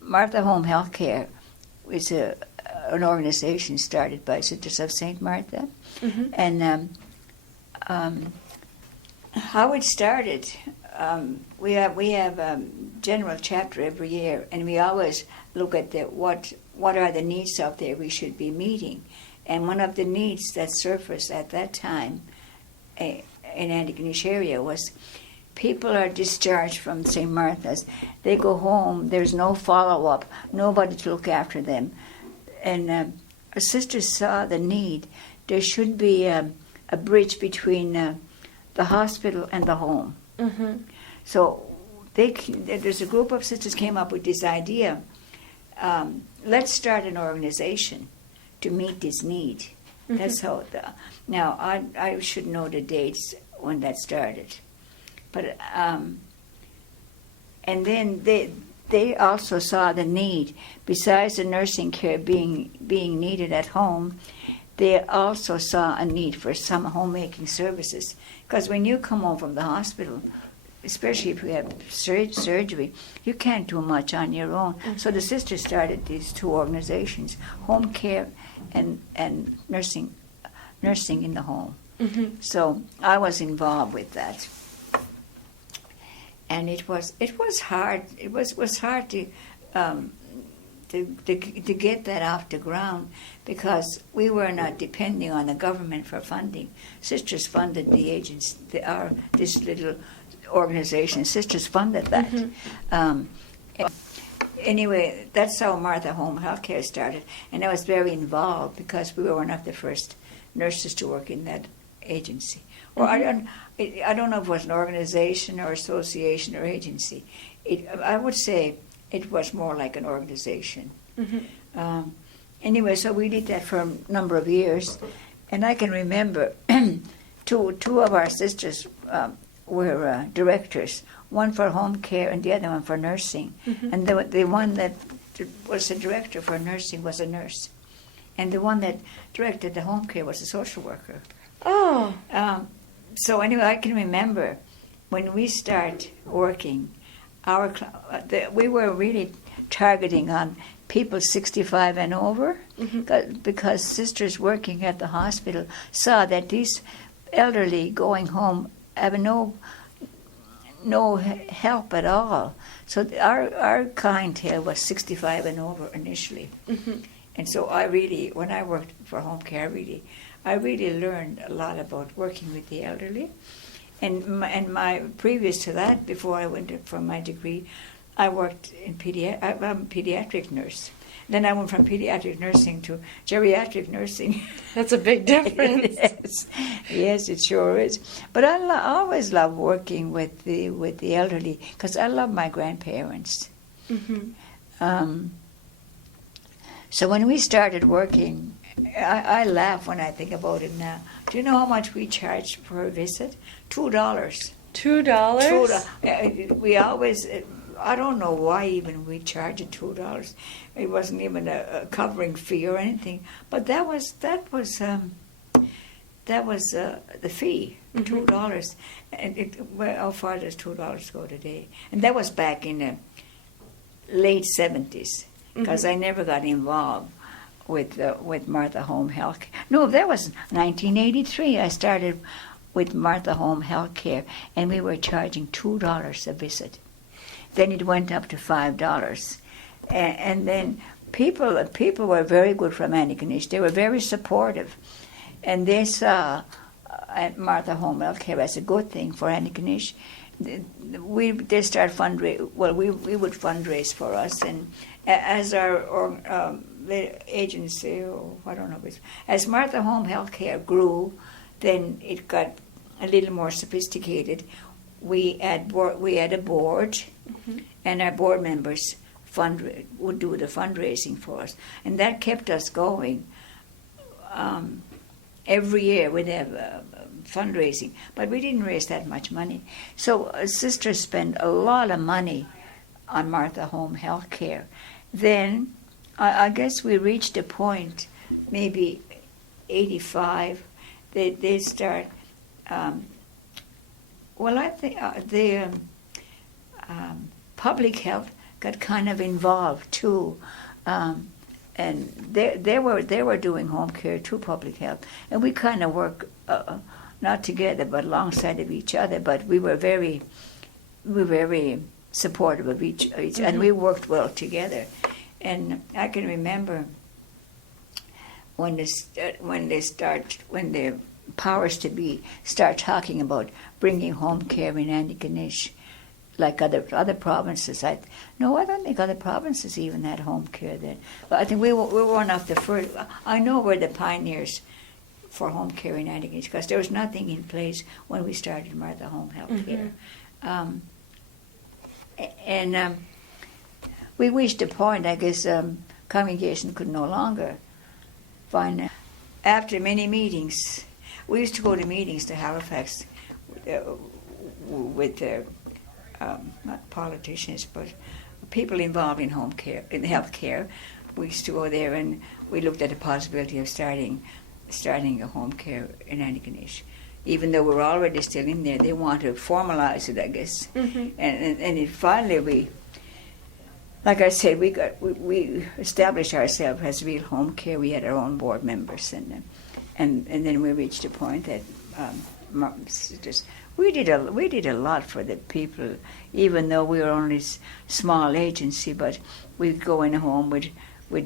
Martha Home Healthcare is an organization started by Sisters of St. Martha. And how it started, we have a general chapter every year, and we always look at what are the needs out there we should be meeting. And one of the needs that surfaced at that time in Antigonish area was people are discharged from St. Martha's. They go home, there's no follow-up, nobody to look after them. And our sisters saw the need. There should be a bridge between the hospital and the home. So there's a group of sisters came up with this idea. Let's start an organization to meet this need. That's how. Now I should know the dates when that started, but and then they also saw the need. Besides the nursing care being needed at home, they also saw a need for some homemaking services. Because when you come home from the hospital, especially if you have surgery, you can't do much on your own. So the sisters started these two organizations, home care and nursing in the home. So I was involved with that, and it was hard. It was hard to get that off the ground, because we were not depending on the government for funding. Sisters funded the agents. This little organization, sisters funded that. Anyway, that's how Martha Home Healthcare started, and I was very involved because we were one of the first nurses to work in that agency. Or I don't know if it was an organization or association or agency. I would say it was more like an organization. Anyway, so we did that for a number of years, and I can remember two of our sisters were directors, one for home care and the other one for nursing. And the one that was the director for nursing was a nurse, and the one that directed the home care was a social worker. So anyway, I can remember when we start working, we were really targeting on people 65 and over, because sisters working at the hospital saw that these elderly going home have no help at all. So our clientele was 65 and over initially. And so when I worked for home care, I really learned a lot about working with the elderly. And my previous to that, before I went for my degree, I worked in I'm a pediatric nurse. Then I went from pediatric nursing to geriatric nursing. That's a big difference. Yes, it sure is. But I always love working with the elderly, because I love my grandparents. So when we started working, I laugh when I think about it now. Do you know how much we charged for a visit? $2. $2? We always. I don't know why even we charged $2. It wasn't even a covering fee or anything. But that was the fee, $2. And how far does $2 go today? And that was back in the late 70s, because I never got involved with Martha Home Health. No, that was 1983. I started with Martha Home Health Care, and we were charging $2 a visit. Then it went up to $5, and then people were very good from Antigonish. They were very supportive, and they saw Martha Home Health Care as a good thing for Antigonish. They started fundraising. Well, we would fundraise for us, and as the agency, or I don't know, as Martha Home Health Care grew, then it got a little more sophisticated. We had a board, and our board members would do the fundraising for us, and that kept us going. Every year we'd have fundraising, but we didn't raise that much money. So sisters spent a lot of money on Martha Home Health Care. Then I guess we reached a point, maybe 85, they start. I think the public health got kind of involved too. And they were doing home care too, public health, and we kind of work not together but alongside of each other. But we were very supportive of each and we worked well together. And I can remember when the powers to be start talking about bringing home care in Antigonish, like other provinces. I don't think other provinces even had home care then. But I think we were one of the first. I know we're the pioneers for home care in Antigonish because there was nothing in place when we started Martha Home Health Care. We reached a point, I guess, congregation could no longer find. After many meetings, we used to go to meetings to Halifax with not politicians, but people involved in home care, in health care. We used to go there and we looked at the possibility of starting a home care in Antigonish. Even though we were already still in there, they wanted to formalize it, I guess. And finally like I said, we established ourselves as real home care. We had our own board members, and then we reached a point that we did a lot for the people, even though we were only a small agency. But we'd go in a home, we'd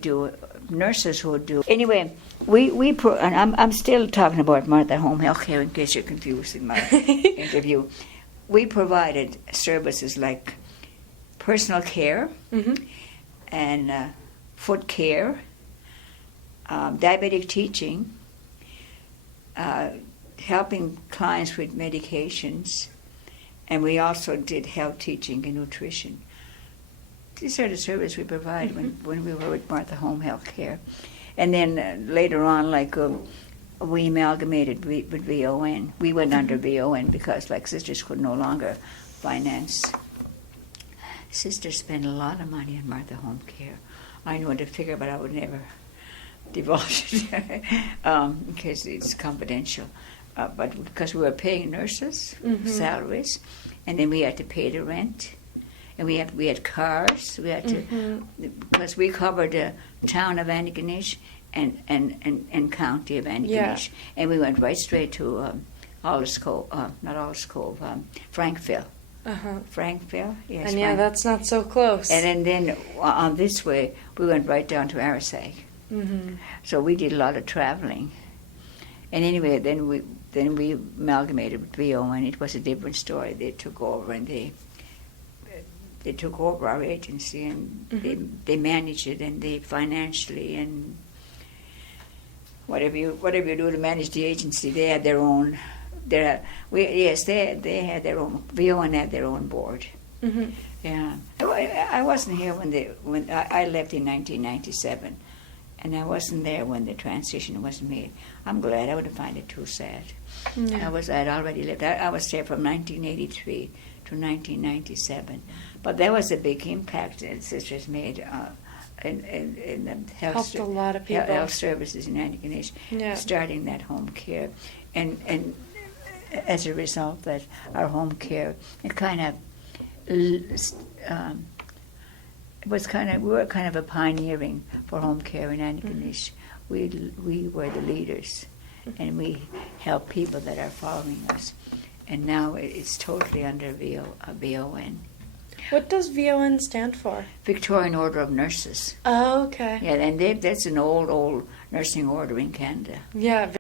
do nurses would do. Anyway, and I'm still talking about Martha Home Health Care in case you're confused in my interview. We provided services like personal care and foot care, diabetic teaching, helping clients with medications, and we also did health teaching and nutrition. These are the services we provide when we were with Martha Home Health Care. And then later on, we amalgamated with VON. We went under VON because Sisters could no longer finance. Sisters spent a lot of money on Martha Home Care. I know the figure, but I would never divulge it because it's confidential. But because we were paying nurses salaries, and then we had to pay the rent, and we had cars. We had to because we covered the town of Antigonish and county of Antigonish, and we went right straight to Frankville. Frankville, yes. And that's not so close. And then on this way, we went right down to Arisaig. So we did a lot of traveling. And anyway, then we amalgamated with VO, and it was a different story. They took over, and they took over our agency, and they managed it, and they financially and whatever you do to manage the agency, they had their own. They had their own. VON had their own board. Yeah, I wasn't here when I left in 1997, and I wasn't there when the transition was made. I'm glad. I would find it too sad. Yeah. I'd already lived. I was there from 1983 to 1997, but there was a big impact that Sisters made in the helped a lot of people. Health services in Antigonish, starting that home care, and as a result, that our home care, we were kind of a pioneering for home care in Antigonish. We were the leaders, and we help people that are following us. And now it's totally under VON. What does VON stand for? Victorian Order of Nurses. Oh, okay. Yeah, and that's an old nursing order in Canada. Yeah.